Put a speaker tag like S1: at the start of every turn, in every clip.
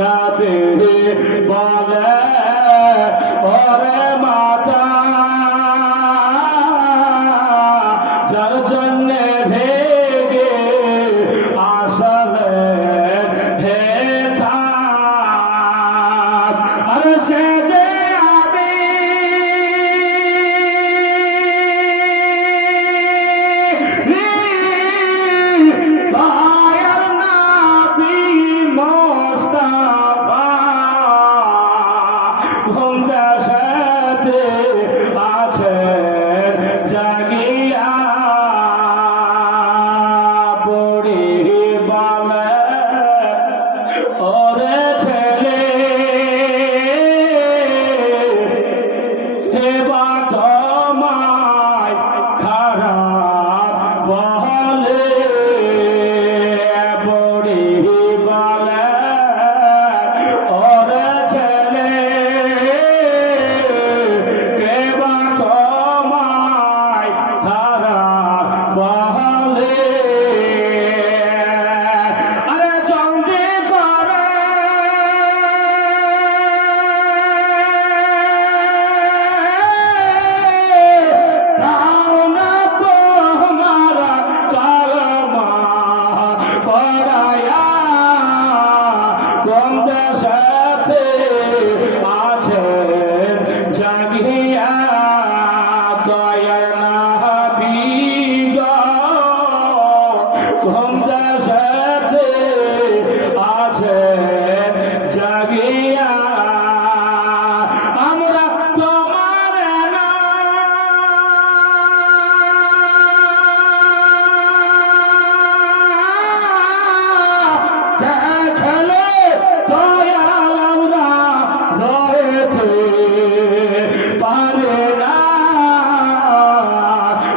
S1: নবী বলে ওরে মাতা দেশাতে Baba.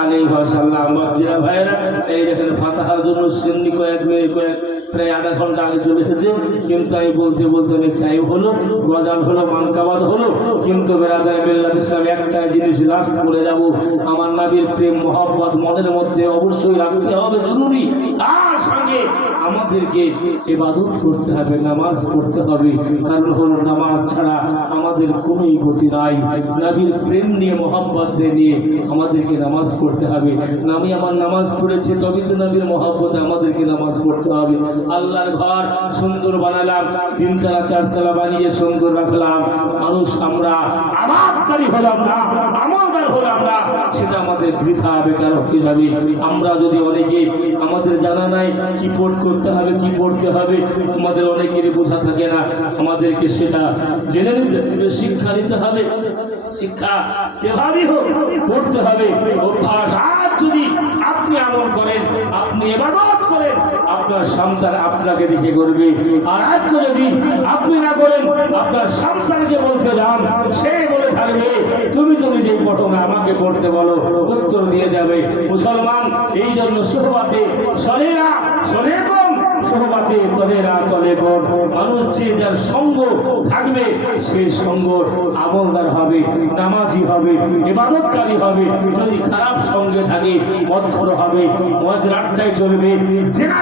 S1: আলী এই দেখেন ফাতাহার জন্য কয়েক মিনিট কয়েক প্রায় আধা ঘণ্টা আগে চলে এসেছে। কিন্তু আমি বলতে বলতে টাইম হলো, গজাল হলো হলো। কিন্তু ইসলাম জিনিস লাস্ট যাব, আমার নাবির প্রেম, মহাব্বত, মনের মধ্যে অবশ্যই রাখতে হবে, জরুরি। সঙ্গে আমাদেরকে এবাদত করতে হবে, নামাজ পড়তে হবে। কারণ হলো নামাজ ছাড়া আমাদের কোনোই গতি নাই। নাবির প্রেম নিয়ে, মহাব্বত নিয়ে আমাদেরকে নামাজ পড়তে হবে। আমি আমার নামাজ পড়েছি তো নবীর মহব্বতে আমাদেরকে নামাজ পড়তে হবে। আল্লাহর ঘর সুন্দর বানালাম, তিনতলা, চারতলা বানিয়ে সুন্দর রাখলাম। মানুষ আমরা আবাদকারী হলাম না আমলদার হলাম না, সেটা আমাদের বৃথা বেকার হয়ে যাবে আমরা যদি অনেকে, আমাদের জানা নাই কি পড়, করতে হবে, কি পড়তে হবে আমাদের অনেকেরই বোঝা থাকে না। আমাদেরকে সেটা জেনে নিতে, শিক্ষা নিতে হবে। শিক্ষা যেভাবেই হোক, পড়তে হবে। আজ যদি আপনি আমল করেন, আপনি করেন, আপনার সন্তান আপনাকে দেখে করবে আর আজকে যদি আপনি না করেন, আপনার সন্তানকে বলতে যান, সে বলে থাকবে, তুমি তো যে পড়ো আমাকে পড়তে বলো, উত্তর দিয়ে যাবে। মুসলমান, এই জন্য সোহবাতে শোনে না কম সোহবাতে তলে কম মানুষ যে যার সঙ্গ থাকবে, সে সঙ্গ আমলদার হবে, নামাজি হবে, ইবাদতকারী হবে, যদি খারাপ সঙ্গে থাকে মদ হবে, মদ রাতটায় চলবে জেনা